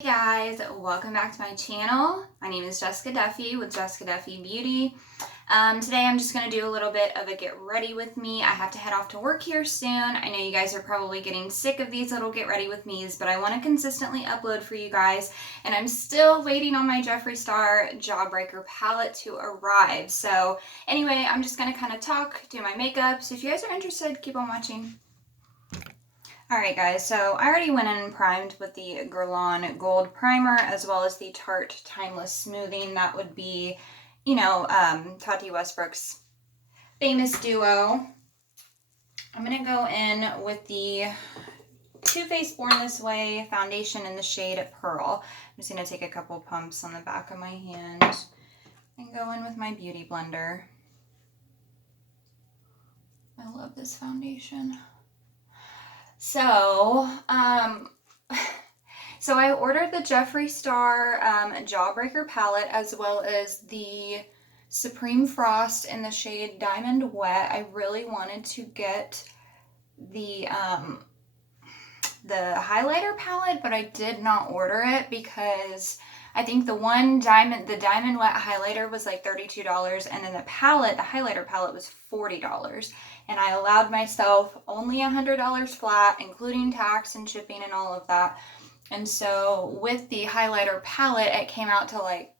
Hey guys, welcome back to my channel. My name is Jessica Duffy with Jessica Duffy Beauty. Today I'm just going to do a little bit of a get ready with me. I have to head off to work here soon. I know you guys are probably getting sick of these little get ready with me's, but I want to consistently upload for you guys. And I'm still waiting on my Jeffree Star Jawbreaker palette to arrive. So anyway, I'm just going to kind of talk, do my makeup. So if you guys are interested, keep on watching. Alright guys, so I already went in and primed with the Guerlain Gold Primer as well as the Tarte Timeless Smoothing. That would be, you know, Tati Westbrook's famous duo. I'm going to go in with the Too Faced Born This Way foundation in the shade Pearl. I'm just going to take a couple pumps on the back of my hand and go in with my Beauty Blender. I love this foundation. So I ordered the Jeffree Star Jawbreaker palette as well as the Supreme Frost in the shade Diamond Wet. I really wanted to get the highlighter palette, but I did not order it because I think the Diamond Wet highlighter was like $32, and then the highlighter palette was $40. And I allowed myself only $100 flat, including tax and shipping and all of that. And so with the highlighter palette, it came out to like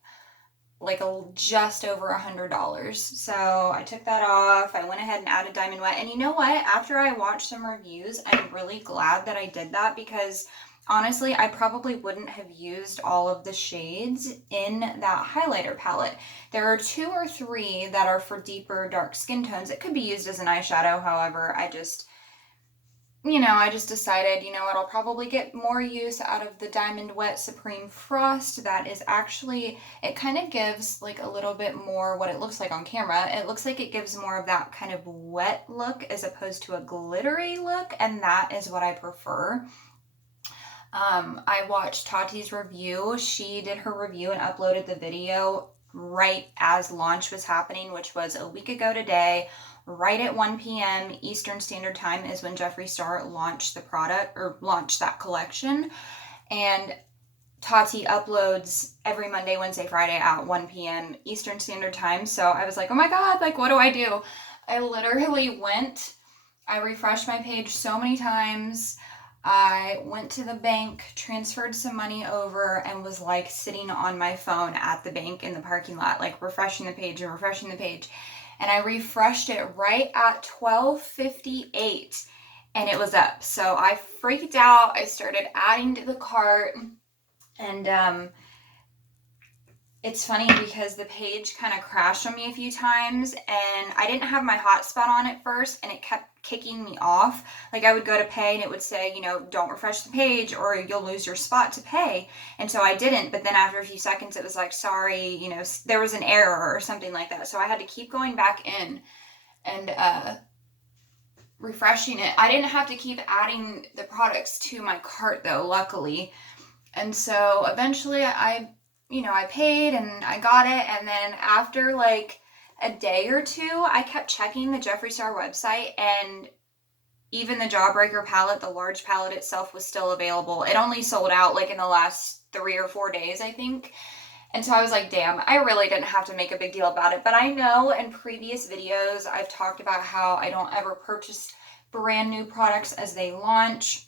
just over $100. So I took that off. I went ahead and added Diamond Wet. And you know what? After I watched some reviews, I'm really glad that I did that because honestly, I probably wouldn't have used all of the shades in that highlighter palette. There are 2 or 3 that are for deeper dark skin tones. It could be used as an eyeshadow, however, I just decided, you know what, I'll probably get more use out of the Diamond Wet Supreme Frost. That is actually, it kind of gives like a little bit more what it looks like on camera. It looks like it gives more of that kind of wet look as opposed to a glittery look, and that is what I prefer. I watched Tati's review. She did her review and uploaded the video right as launch was happening, which was a week ago today. Right at 1 p.m. Eastern Standard Time is when Jeffree Star launched the product, or launched that collection. And Tati uploads every Monday, Wednesday, Friday at 1 p.m. Eastern Standard Time. So I was like, oh my God, like, what do I do? I literally I refreshed my page so many times. I went to the bank, transferred some money over, and was like sitting on my phone at the bank in the parking lot, like refreshing the page and refreshing the page. And I refreshed it right at 12:58 and it was up. So I freaked out. I started adding to the cart, and it's funny because the page kind of crashed on me a few times, and I didn't have my hotspot on at first, and it kept kicking me off. Like I would go to pay and it would say, you know, don't refresh the page or you'll lose your spot to pay. And so I didn't, but then after a few seconds it was like, sorry, you know, there was an error or something like that. So I had to keep going back in and refreshing it. I didn't have to keep adding the products to my cart though, luckily. And so eventually I paid and I got it, and then after like a day or two, I kept checking the Jeffree Star website, and even the Jawbreaker palette, the large palette itself, was still available. It only sold out like in the last 3 or 4 days, I think. And so I was like, damn, I really didn't have to make a big deal about it. But I know in previous videos, I've talked about how I don't ever purchase brand new products as they launch,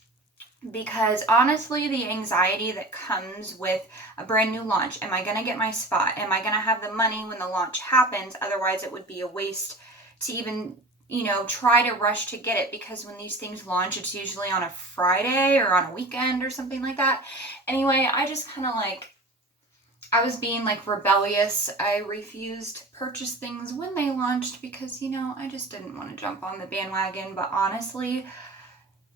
because honestly, the anxiety that comes with a brand new launch, am I going to get my spot? Am I going to have the money when the launch happens? Otherwise, it would be a waste to even, you know, try to rush to get it, because when these things launch, it's usually on a Friday or on a weekend or something like that. Anyway, I just kind of like, I was being like rebellious. I refused to purchase things when they launched because, you know, I just didn't want to jump on the bandwagon. But honestly,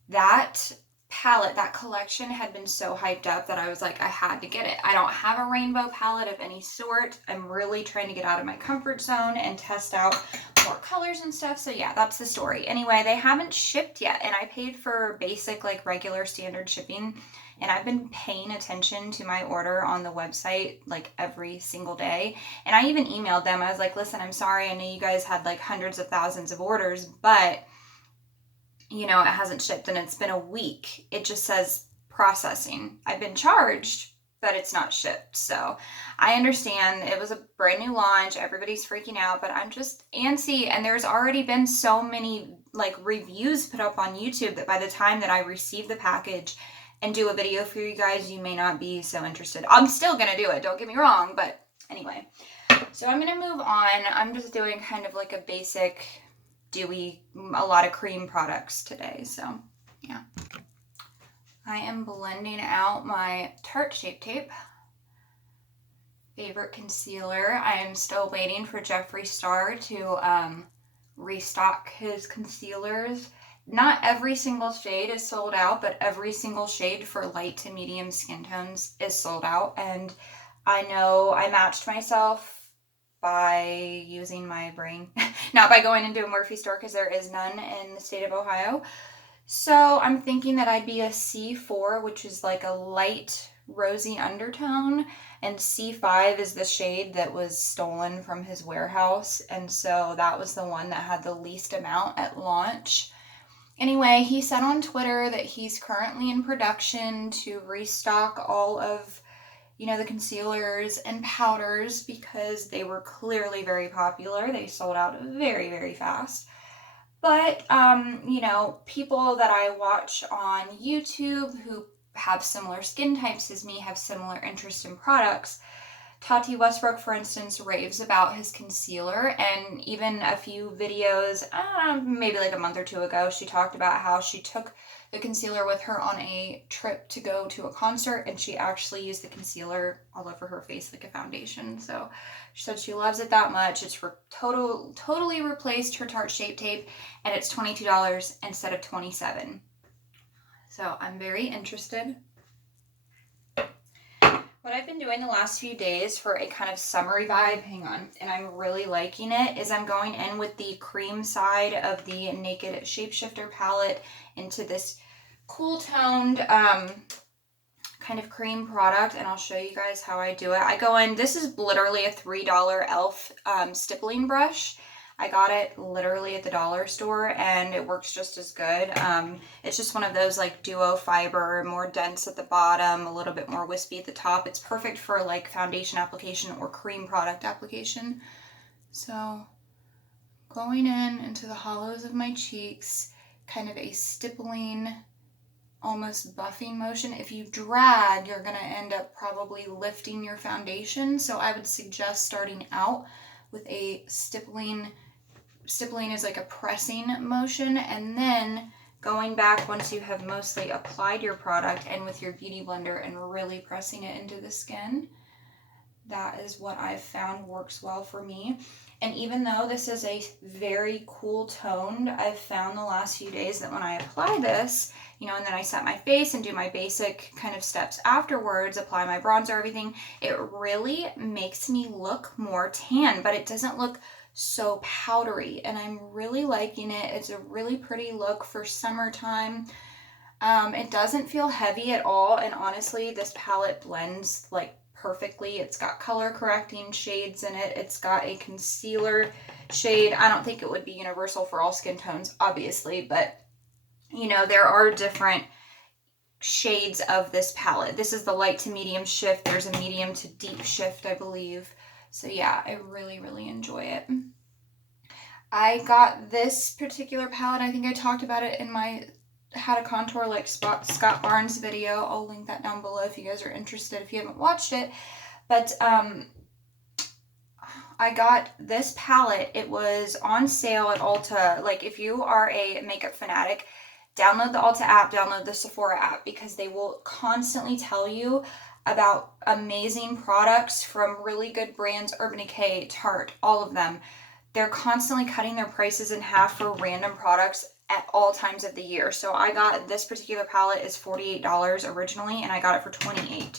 that palette, that collection had been so hyped up that I was like, I had to get it. I don't have a rainbow palette of any sort. I'm really trying to get out of my comfort zone and test out more colors and stuff. So yeah, that's the story. Anyway, they haven't shipped yet, and I paid for basic, like regular standard shipping, and I've been paying attention to my order on the website like every single day. And I even emailed them. I was like, listen, I'm sorry. I know you guys had like hundreds of thousands of orders, but you know, it hasn't shipped and it's been a week. It just says processing. I've been charged but it's not shipped. So I understand it was a brand new launch. Everybody's freaking out, but I'm just antsy. And there's already been so many like reviews put up on YouTube that by the time that I receive the package and do a video for you guys, you may not be so interested. I'm still going to do it. Don't get me wrong. But anyway, so I'm going to move on. I'm just doing kind of like a basic dewy, a lot of cream products today. So yeah. I am blending out my Tarte Shape Tape. Favorite concealer. I am still waiting for Jeffree Star to restock his concealers. Not every single shade is sold out, but every single shade for light to medium skin tones is sold out. And I know I matched myself by using my brain, not by going into a Morphe store, because there is none in the state of Ohio. So I'm thinking that I'd be a C4, which is like a light rosy undertone, and C5 is the shade that was stolen from his warehouse, and so that was the one that had the least amount at launch. Anyway, he said on Twitter that he's currently in production to restock all of, you know, the concealers and powders because they were clearly very popular. They sold out very, very fast. But, you know, people that I watch on YouTube who have similar skin types as me, have similar interest in products. Tati Westbrook, for instance, raves about his concealer, and even a few videos, maybe like a month or two ago, she talked about how she took the concealer with her on a trip to go to a concert, and she actually used the concealer all over her face like a foundation. So she said she loves it that much. It's totally replaced her Tarte Shape Tape, and it's $22 instead of $27. So I'm very interested. What I've been doing the last few days for a kind of summery vibe, hang on, and I'm really liking it, is I'm going in with the cream side of the Naked Shapeshifter palette into this cool toned kind of cream product, and I'll show you guys how I do it. I go in, this is literally a $3 e.l.f. Stippling brush. I got it literally at the dollar store, and it works just as good. It's just one of those like duo fiber, more dense at the bottom, a little bit more wispy at the top. It's perfect for like foundation application or cream product application. So going into the hollows of my cheeks, kind of a stippling, almost buffing motion. If you drag, you're going to end up probably lifting your foundation. So I would suggest starting out with a stippling. Stippling is like a pressing motion, and then going back once you have mostly applied your product and with your beauty blender and really pressing it into the skin. That is what I've found works well for me. And even though this is a very cool toned, I've found the last few days that when I apply this, you know, and then I set my face and do my basic kind of steps afterwards, apply my bronzer, everything, it really makes me look more tan, but it doesn't look so powdery, and I'm really liking it. It's a really pretty look for summertime. It doesn't feel heavy at all, and honestly, this palette blends like perfectly. It's got color correcting shades in it. It's got a concealer shade. I don't think it would be universal for all skin tones, obviously, but you know, there are different shades of this palette. This is the light to medium shift. There's a medium to deep shift, I believe. So yeah, I really, really enjoy it. I got this particular palette. I think I talked about it in my How to Contour Like Scott Barnes video. I'll link that down below if you guys are interested, if you haven't watched it. But I got this palette. It was on sale at Ulta. Like, if you are a makeup fanatic, download the Ulta app, download the Sephora app, because they will constantly tell you about amazing products from really good brands, Urban Decay, Tarte, all of them. They're constantly cutting their prices in half for random products at all times of the year. So I got this particular palette is $48 originally, and I got it for $28.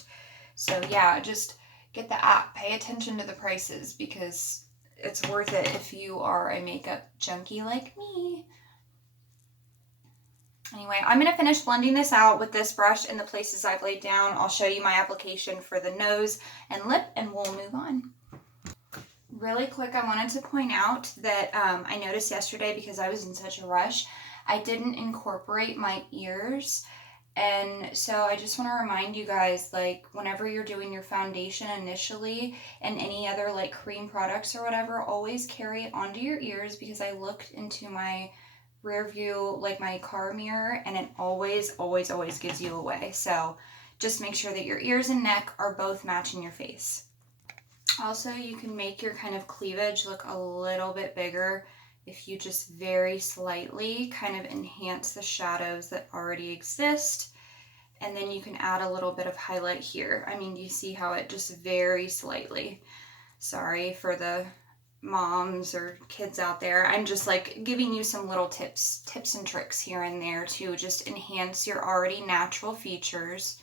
So yeah, just get the app, pay attention to the prices, because it's worth it if you are a makeup junkie like me. Anyway, I'm going to finish blending this out with this brush in the places I've laid down. I'll show you my application for the nose and lip, and we'll move on. Really quick, I wanted to point out that I noticed yesterday, because I was in such a rush, I didn't incorporate my ears. And so I just want to remind you guys, like, whenever you're doing your foundation initially and any other like cream products or whatever, always carry it onto your ears, because I looked into my rear view, like my car mirror, and it always, always, always gives you away. So just make sure that your ears and neck are both matching your face. Also, you can make your kind of cleavage look a little bit bigger if you just very slightly kind of enhance the shadows that already exist. And then you can add a little bit of highlight here. I mean, you see how it just very slightly, sorry for the moms or kids out there, I'm just like giving you some little tips and tricks here and there to just enhance your already natural features.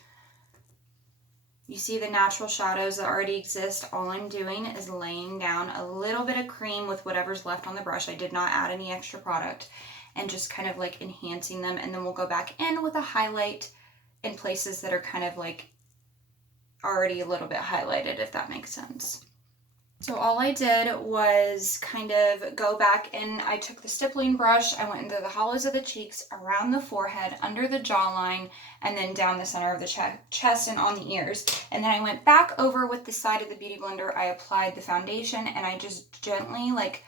You see the natural shadows that already exist. All I'm doing is laying down a little bit of cream with whatever's left on the brush. I did not add any extra product, and just kind of like enhancing them. And then we'll go back in with a highlight in places that are kind of like already a little bit highlighted, if that makes sense. So all I did was kind of go back in. I took the stippling brush, I went into the hollows of the cheeks, around the forehead, under the jawline, and then down the center of the chest and on the ears. And then I went back over with the side of the Beauty Blender. I applied the foundation, and I just gently like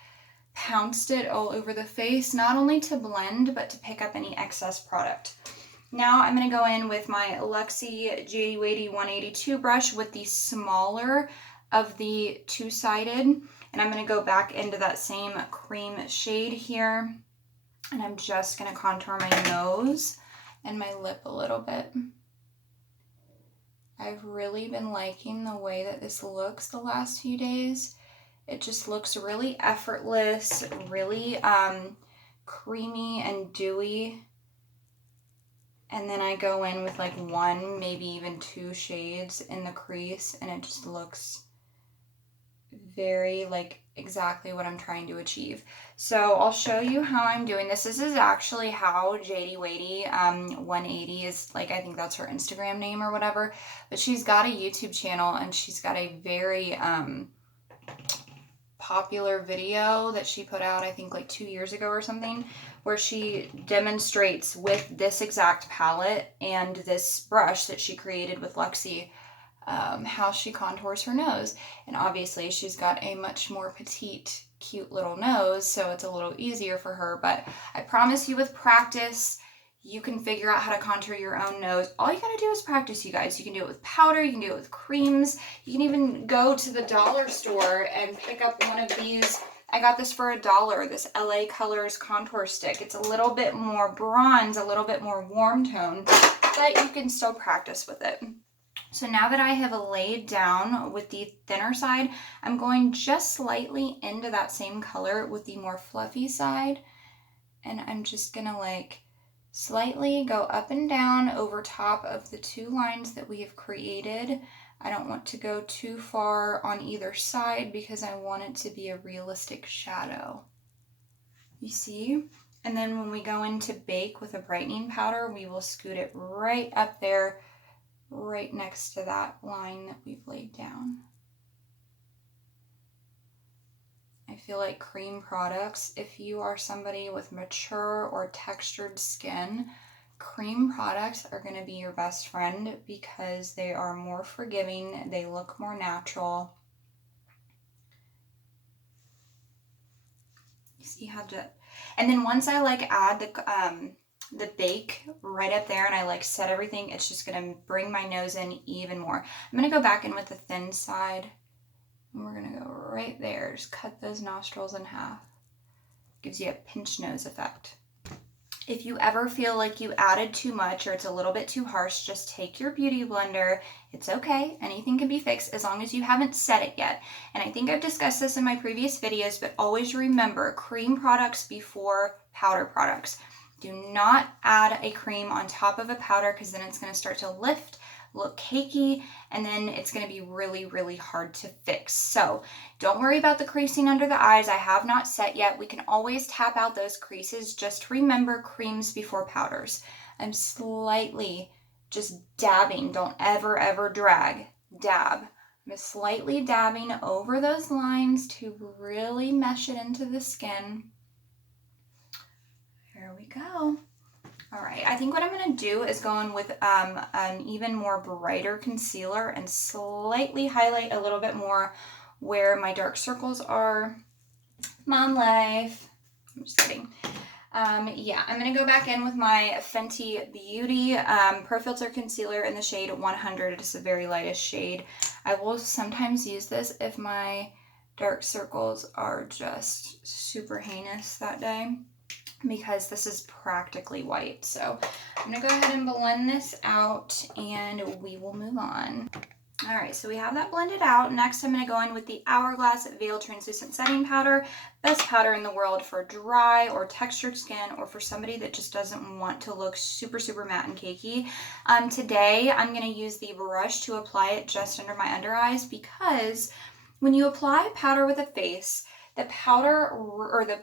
pounced it all over the face, not only to blend, but to pick up any excess product. Now I'm going to go in with my Luxie J80 182 brush with the smaller of the two-sided, and I'm going to go back into that same cream shade here, and I'm just going to contour my nose and my lip a little bit. I've really been liking the way that this looks the last few days. It just looks really effortless, really creamy and dewy. And then I go in with like one, maybe even two shades in the crease, and it just looks very like exactly what I'm trying to achieve. So I'll show you how I'm doing this. This is actually how JD Wadey 180 is, like, I think that's her Instagram name or whatever, but she's got a YouTube channel, and she's got a very popular video that she put out, I think like 2 years ago or something, where she demonstrates with this exact palette and this brush that she created with Luxie how she contours her nose. And obviously she's got a much more petite, cute little nose, so it's a little easier for her. But I promise you, with practice, you can figure out how to contour your own nose. All you gotta do is practice, you guys. You can do it with powder, you can do it with creams, you can even go to the dollar store and pick up one of these. I got this for $1, this LA Colors contour stick. It's a little bit more bronze, a little bit more warm tone, but you can still practice with it. So now that I have laid down with the thinner side, I'm going just slightly into that same color with the more fluffy side. And I'm just gonna like slightly go up and down over top of the two lines that we have created. I don't want to go too far on either side because I want it to be a realistic shadow. You see? And then when we go in to bake with a brightening powder, we will scoot it right up there, right next to that line that we've laid down. I feel like cream products, if you are somebody with mature or textured skin, cream products are going to be your best friend because they are more forgiving, they look more natural. You see how and then once I like add the bake right up there and I like set everything, it's just going to bring my nose in even more. I'm going to go back in with the thin side, and we're going to go right there. Just cut those nostrils in half. Gives you a pinch nose effect. If you ever feel like you added too much or it's a little bit too harsh, just take your Beauty Blender. It's okay. Anything can be fixed as long as you haven't set it yet. And I think I've discussed this in my previous videos, but always remember, cream products before powder products. Do not add a cream on top of a powder because then it's going to start to lift, look cakey, and then it's going to be really, really hard to fix. So don't worry about the creasing under the eyes. I have not set yet. We can always tap out those creases. Just remember, creams before powders. I'm slightly just dabbing. Don't ever, ever drag. Dab. I'm just slightly dabbing over those lines to really mesh it into the skin. Here we go. All right, I think what I'm gonna do is go in with an even more brighter concealer and slightly highlight a little bit more where my dark circles are. Mom life. I'm just kidding. Yeah, I'm gonna go back in with my Fenty Beauty Perfector concealer in the shade 100. It is the very lightest shade. I will sometimes use this if my dark circles are just super heinous that day, because this is practically white. So I'm gonna go ahead and blend this out and we will move on. All right, so we have that blended out. Next, I'm gonna go in with the Hourglass Veil Translucent Setting Powder. Best powder in the world for dry or textured skin, or for somebody that just doesn't want to look super, super matte and cakey. Today, I'm gonna use the brush to apply it just under my under eyes, because when you apply powder with a face, the powder, or the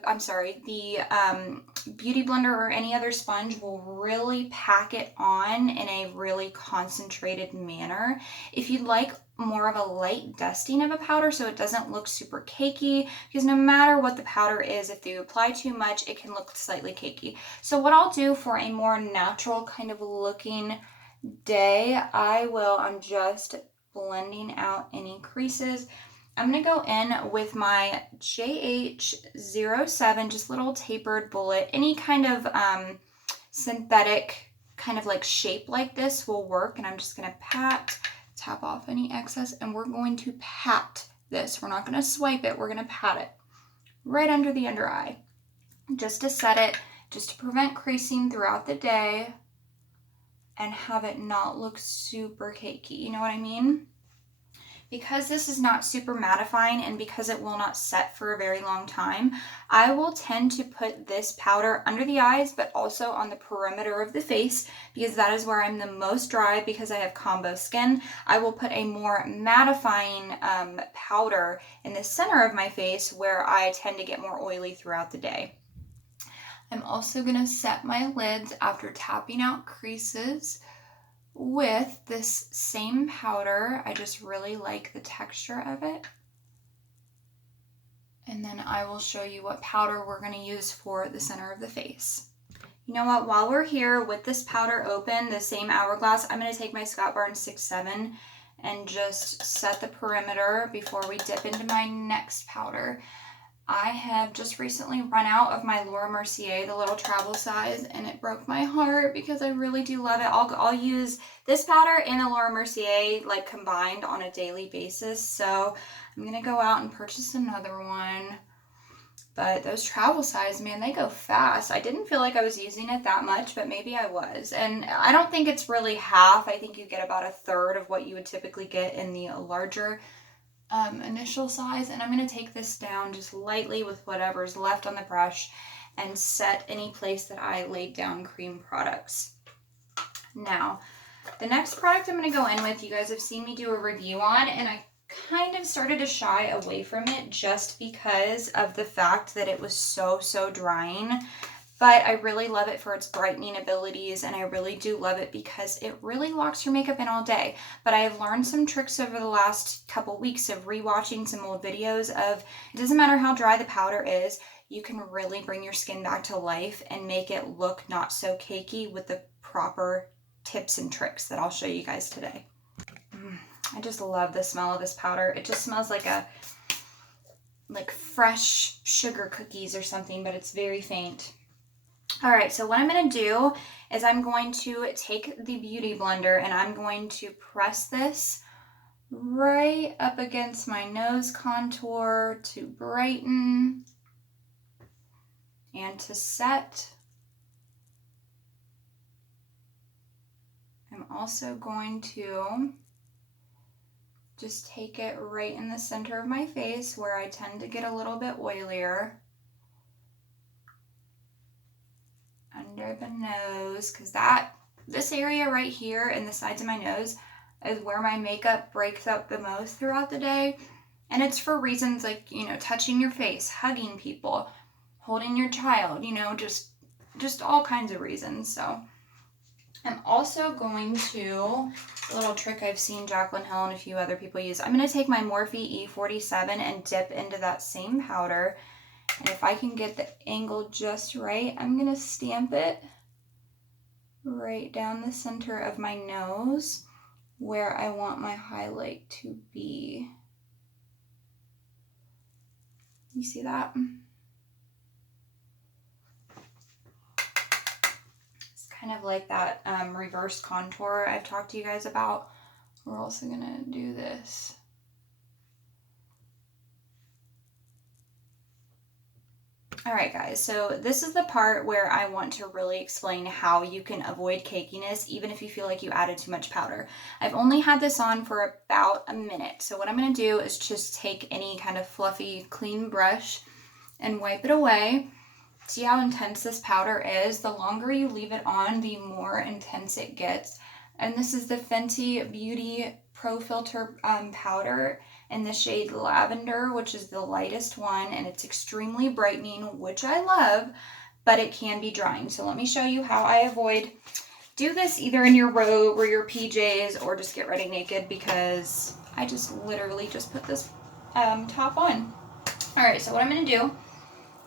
beauty blender or any other sponge will really pack it on in a really concentrated manner. If you'd like more of a light dusting of a powder so it doesn't look super cakey, because no matter what the powder is, if you apply too much, it can look slightly cakey. So what I'll do for a more natural kind of looking day, I'm just blending out any creases. I'm going to go in with my JH07, just little tapered bullet. Any kind of synthetic kind of like shape like this will work. And I'm just going to tap off any excess, and we're going to pat this. We're not going to swipe it. We're going to pat it right under the under eye, just to set it, just to prevent creasing throughout the day and have it not look super cakey. You know what I mean? Because this is not super mattifying and because it will not set for a very long time, I will tend to put this powder under the eyes, but also on the perimeter of the face, because that is where I'm the most dry, because I have combo skin. I will put a more mattifying powder in the center of my face, where I tend to get more oily throughout the day. I'm also going to set my lids after tapping out creases with this same powder. I just really like the texture of it. And then I will show you what powder we're going to use for the center of the face. You know what, while we're here with this powder open, the same Hourglass, I'm going to take my Scott Barnes 6-7 and just set the perimeter before we dip into my next powder. I have just recently run out of my Laura Mercier, the little travel size, and it broke my heart because I really do love it. I'll use this powder and the Laura Mercier like combined on a daily basis. So I'm going to go out and purchase another one. But those travel size, man, they go fast. I didn't feel like I was using it that much, but maybe I was. And I don't think it's really half. I think you get about a third of what you would typically get in the larger initial size. And I'm going to take this down just lightly with whatever's left on the brush and set any place that I laid down cream products. Now, the next product I'm going to go in with, you guys have seen me do a review on, and I kind of started to shy away from it just because of the fact that it was so drying. But I really love it for its brightening abilities, and I really do love it because it really locks your makeup in all day. But I have learned some tricks over the last couple weeks of rewatching some old videos of, it doesn't matter how dry the powder is, you can really bring your skin back to life and make it look not so cakey with the proper tips and tricks that I'll show you guys today. I just love the smell of this powder. It just smells like fresh sugar cookies or something, but it's very faint. All right, so what I'm going to do is I'm going to take the Beauty Blender and I'm going to press this right up against my nose contour to brighten and to set. I'm also going to just take it right in the center of my face where I tend to get a little bit oilier. Under the nose, because this area right here in the sides of my nose is where my makeup breaks up the most throughout the day. And it's for reasons like, you know, touching your face, hugging people, holding your child, you know, just all kinds of reasons. So I'm also going to, a little trick I've seen Jaclyn Hill and a few other people use, I'm going to take my Morphe E47 and dip into that same powder. And if I can get the angle just right, I'm going to stamp it right down the center of my nose where I want my highlight to be. You see that? It's kind of like that reverse contour I've talked to you guys about. We're also gonna do this. All right, guys, so this is the part where I want to really explain how you can avoid cakiness even if you feel like you added too much powder. I've only had this on for about a minute, so what I'm going to do is just take any kind of fluffy, clean brush and wipe it away. See how intense this powder is? The longer you leave it on, the more intense it gets. And this is the Fenty Beauty Pro Filter powder in the shade Lavender, which is the lightest one, and it's extremely brightening, which I love, but it can be drying. So let me show you how I avoid. Do this either in your robe or your PJs or just get ready naked, because I just literally just put this top on. All right, so what I'm going to do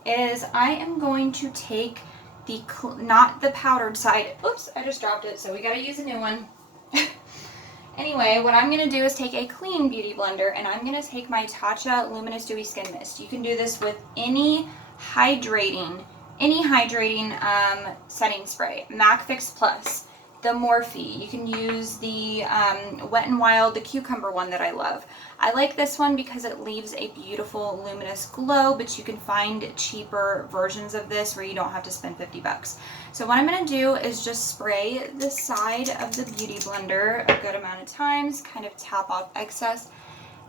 is I am going to take the, not the powdered side. Oops, I just dropped it, so we got to use a new one. Anyway, what I'm going to do is take a clean beauty blender, and I'm going to take my Tatcha Luminous Dewy Skin Mist. You can do this with any hydrating setting spray. MAC Fix Plus, the Morphe. You can use the Wet n Wild, the cucumber one that I love. I like this one because it leaves a beautiful luminous glow, but you can find cheaper versions of this where you don't have to spend 50 bucks. So what I'm going to do is just spray the side of the beauty blender a good amount of times, kind of tap off excess,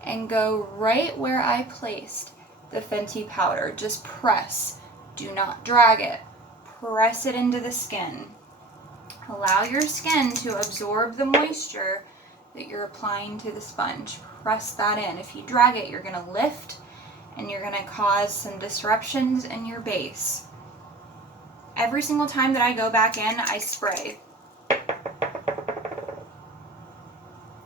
and go right where I placed the Fenty powder. Just press. Do not drag it. Press it into the skin. Allow your skin to absorb the moisture that you're applying to the sponge. Press that in. If you drag it, you're going to lift and you're going to cause some disruptions in your base. Every single time that I go back in, I spray.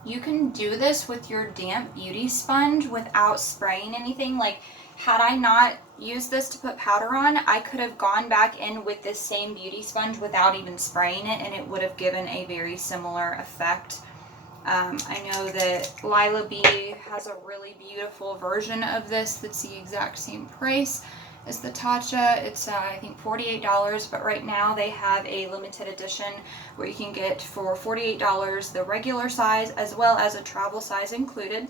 You can do this with your damp beauty sponge without spraying anything. Like, had I not used this to put powder on, I could have gone back in with this same beauty sponge without even spraying it, and it would have given a very similar effect. I know that Lila B has a really beautiful version of this that's the exact same price as the Tatcha. It's I think $48, but right now they have a limited edition where you can get for $48 the regular size as well as a travel size included.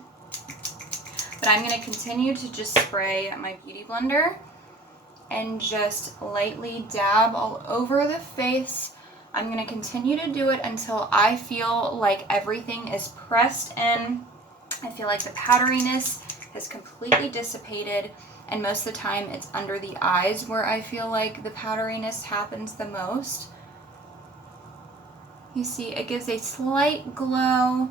But I'm going to continue to just spray my beauty blender and just lightly dab all over the face. I'm going to continue to do it until I feel like everything is pressed in. I feel like the powderiness has completely dissipated, and most of the time it's under the eyes where I feel like the powderiness happens the most. You see, it gives a slight glow,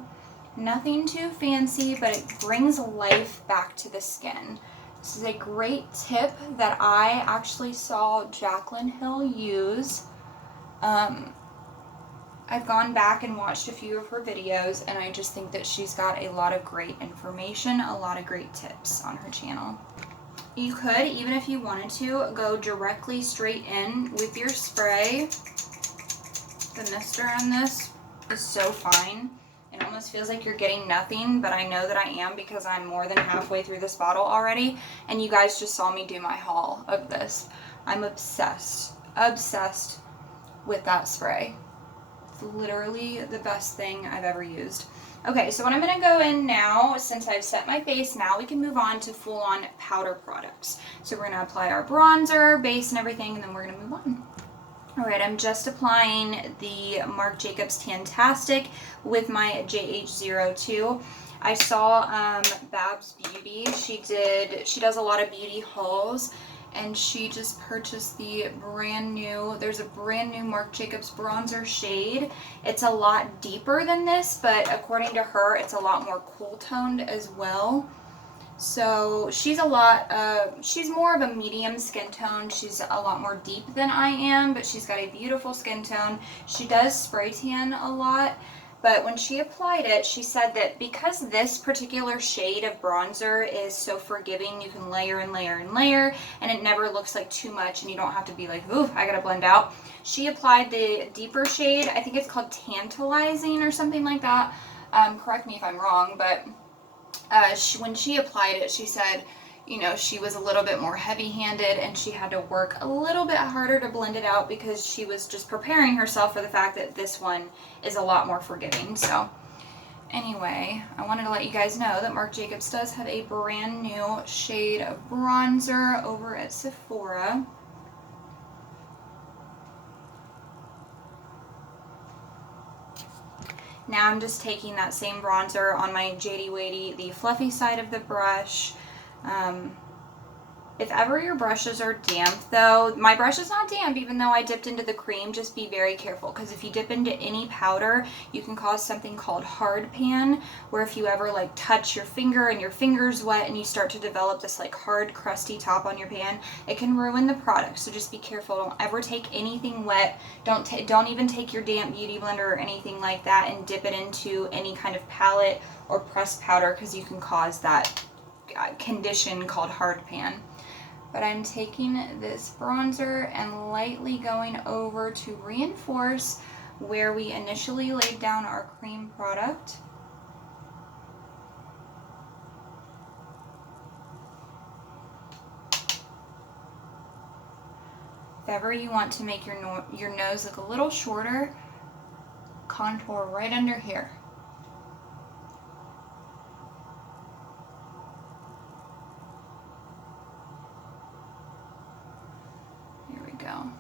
nothing too fancy, but it brings life back to the skin. This is a great tip that I actually saw Jaclyn Hill use. I've gone back and watched a few of her videos, and I just think that she's got a lot of great information, a lot of great tips on her channel. You could, even if you wanted to, go directly straight in with your spray. The mister on this is so fine. It almost feels like you're getting nothing, but I know that I am because I'm more than halfway through this bottle already, and you guys just saw me do my haul of this. I'm obsessed with that spray. It's literally the best thing I've ever used. Okay, so what I'm going to go in now, since I've set my face, now we can move on to full-on powder products. So we're going to apply our bronzer, base, and everything, and then we're going to move on. Alright, I'm just applying the Marc Jacobs Tastic with my JH02. I saw Babs Beauty. She does a lot of beauty hauls, and she just purchased there's a brand new Marc Jacobs bronzer shade. It's a lot deeper than this, but according to her, it's a lot more cool toned as well. So she's more of a medium skin tone. She's a lot more deep than I am, but she's got a beautiful skin tone. She does spray tan a lot. But when she applied it, she said that because this particular shade of bronzer is so forgiving, you can layer and layer and layer, and it never looks like too much, and you don't have to be like, ooh, I gotta blend out. She applied the deeper shade. I think it's called Tantalizing or something like that. Correct me if I'm wrong, but when she applied it, she said, you know, she was a little bit more heavy-handed and she had to work a little bit harder to blend it out because she was just preparing herself for the fact that this one is a lot more forgiving. So anyway, I wanted to let you guys know that Marc Jacobs does have a brand new shade of bronzer over at Sephora. Now I'm just taking that same bronzer on my Jady Wady, the fluffy side of the brush. If ever your brushes are damp though, my brush is not damp even though I dipped into the cream, just be very careful because if you dip into any powder, you can cause something called hard pan, where if you ever like touch your finger and your finger's wet and you start to develop this like hard crusty top on your pan, it can ruin the product. So just be careful. Don't ever take anything wet. Don't even take your damp beauty blender or anything like that and dip it into any kind of palette or pressed powder because you can cause that condition called hard pan. But I'm taking this bronzer and lightly going over to reinforce where we initially laid down our cream product. If ever you want to make your nose look a little shorter, contour right under here. Go.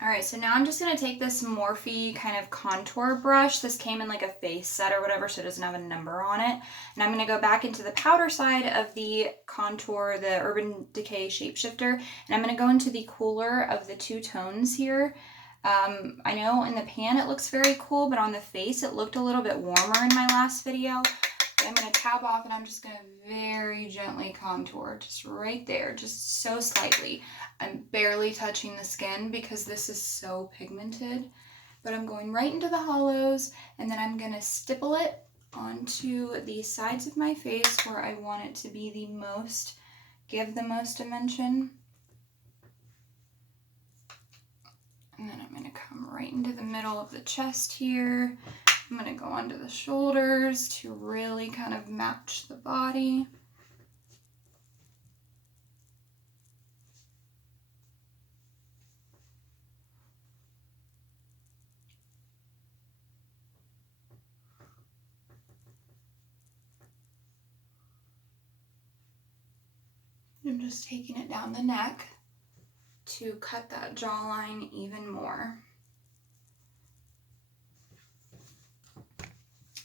Alright, so now I'm just going to take this Morphe kind of contour brush. This came in like a face set or whatever, so it doesn't have a number on it. And I'm going to go back into the powder side of the contour, the Urban Decay Shapeshifter, and I'm going to go into the cooler of the two tones here. I know in the pan it looks very cool, but on the face it looked a little bit warmer in my last video. I'm going to tab off and I'm just going to very gently contour just right there, just so slightly. I'm barely touching the skin because this is so pigmented, but I'm going right into the hollows and then I'm going to stipple it onto the sides of my face where I want it to be the most, give the most dimension. And then I'm going to come right into the middle of the chest here. I'm going to go onto the shoulders to really kind of match the body. I'm just taking it down the neck to cut that jawline even more.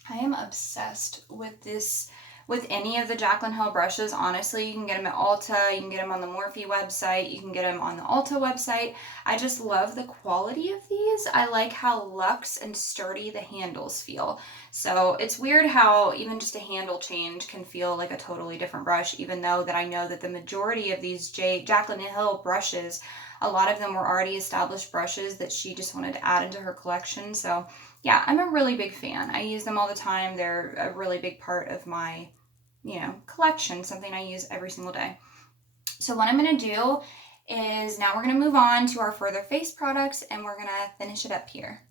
I am obsessed with this, with any of the Jaclyn Hill brushes. Honestly, you can get them at Ulta, you can get them on the Morphe website, you can get them on the Ulta website. I just love the quality of these. I like how luxe and sturdy the handles feel. So it's weird how even just a handle change can feel like a totally different brush, even though that I know that the majority of these Jaclyn Hill brushes, a lot of them were already established brushes that she just wanted to add into her collection. So yeah, I'm a really big fan. I use them all the time. They're a really big part of my, you know, collection, something I use every single day. So what I'm going to do is now we're going to move on to our further face products and we're going to finish it up here.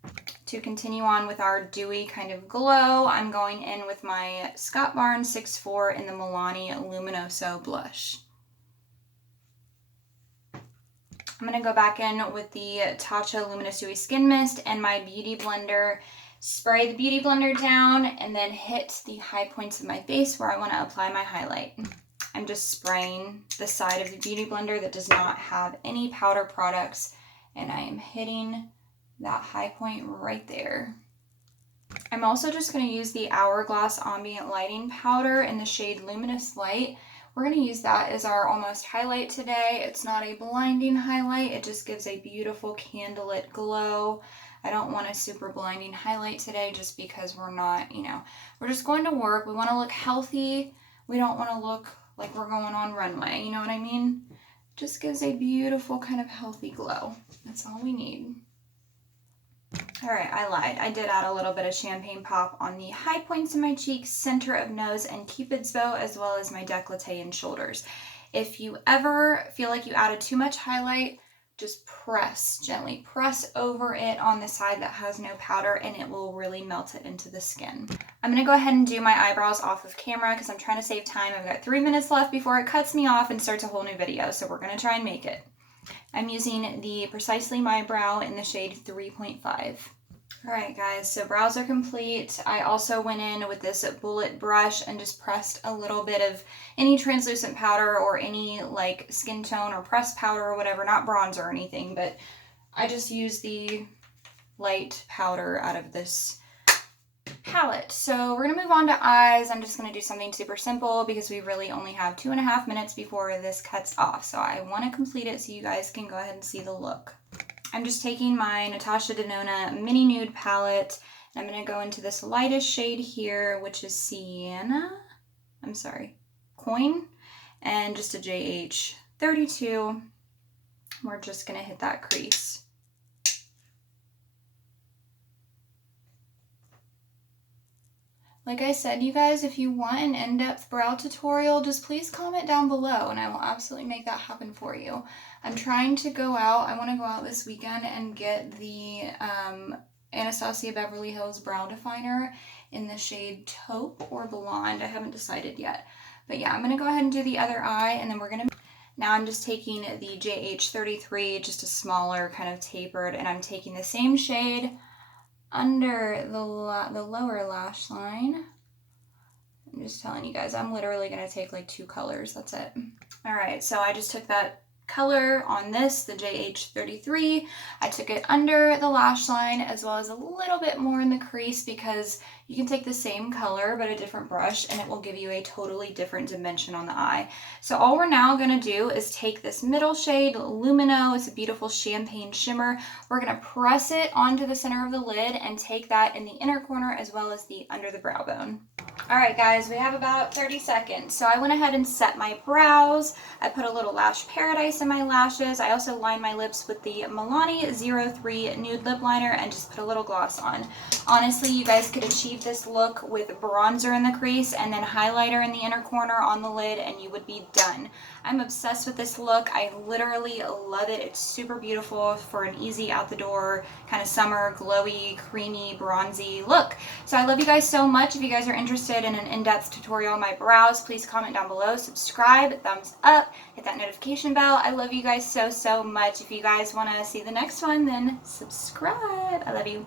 To continue on with our dewy kind of glow, I'm going in with my Scott Barnes 6'4" in the Milani Luminoso blush. I'm going to go back in with the Tatcha Luminous Dewy Skin Mist and my Beauty Blender. Spray the Beauty Blender down and then hit the high points of my face where I want to apply my highlight. I'm just spraying the side of the Beauty Blender that does not have any powder products, and I am hitting that high point right there. I'm also just going to use the Hourglass Ambient Lighting Powder in the shade Luminous Light. We're going to use that as our almost highlight today. It's not a blinding highlight, it just gives a beautiful candlelit glow. I don't want a super blinding highlight today just because we're not, you know, we're just going to work. We want to look healthy. We don't want to look like we're going on runway, you know what I mean? Just gives a beautiful kind of healthy glow. That's all we need. All right, I lied. I did add a little bit of champagne pop on the high points of my cheeks, center of nose, and cupid's bow, as well as my décolleté and shoulders. If you ever feel like you added too much highlight, just gently press over it on the side that has no powder, and it will really melt it into the skin. I'm gonna go ahead and do my eyebrows off of camera because I'm trying to save time. I've got 3 minutes left before it cuts me off and starts a whole new video, so we're gonna try and make it. I'm using the Precisely My Brow in the shade 3.5. All right, guys, so brows are complete. I also went in with this bullet brush and just pressed a little bit of any translucent powder or any like skin tone or pressed powder or whatever, not bronzer or anything, but I just used the light powder out of this palette. So we're gonna move on to eyes. I'm just gonna do something super simple because we really only have 2.5 minutes before this cuts off. So I wanna complete it so you guys can go ahead and see the look. I'm just taking my Natasha Denona Mini Nude palette, and I'm gonna go into this lightest shade here, which is Coin, and just a JH32. We're just gonna hit that crease. Like I said, you guys, if you want an in-depth brow tutorial, just please comment down below and I will absolutely make that happen for you. I'm trying to go out. I want to go out this weekend and get the Anastasia Beverly Hills Brow Definer in the shade Taupe or Blonde. I haven't decided yet. But yeah, I'm going to go ahead and do the other eye, and then we're going to... Now I'm just taking the JH33, just a smaller kind of tapered, and I'm taking the same shade under the lower lash line. I'm just telling you guys, I'm literally going to take like 2 colors. That's it. All right, so I just took that color on this, the JH33. I took it under the lash line as well as a little bit more in the crease because you can take the same color but a different brush and it will give you a totally different dimension on the eye. So all we're now going to do is take this middle shade, Luminoso. It's a beautiful champagne shimmer. We're going to press it onto the center of the lid and take that in the inner corner as well as the under the brow bone. All right, guys, we have about 30 seconds. So I went ahead and set my brows. I put a little Lash Paradise in my lashes. I also lined my lips with the Milani 03 Nude Lip Liner and just put a little gloss on. Honestly, you guys could achieve this look with bronzer in the crease and then highlighter in the inner corner on the lid and you would be done. I'm obsessed with this look. I literally love it. It's super beautiful for an easy out the door kind of summer glowy, creamy, bronzy look. So I love you guys so much. If you guys are interested in an in-depth tutorial on my brows, please comment down below, subscribe, thumbs up, hit that notification bell. I love you guys so much. If you guys want to see the next one, then subscribe. I love you.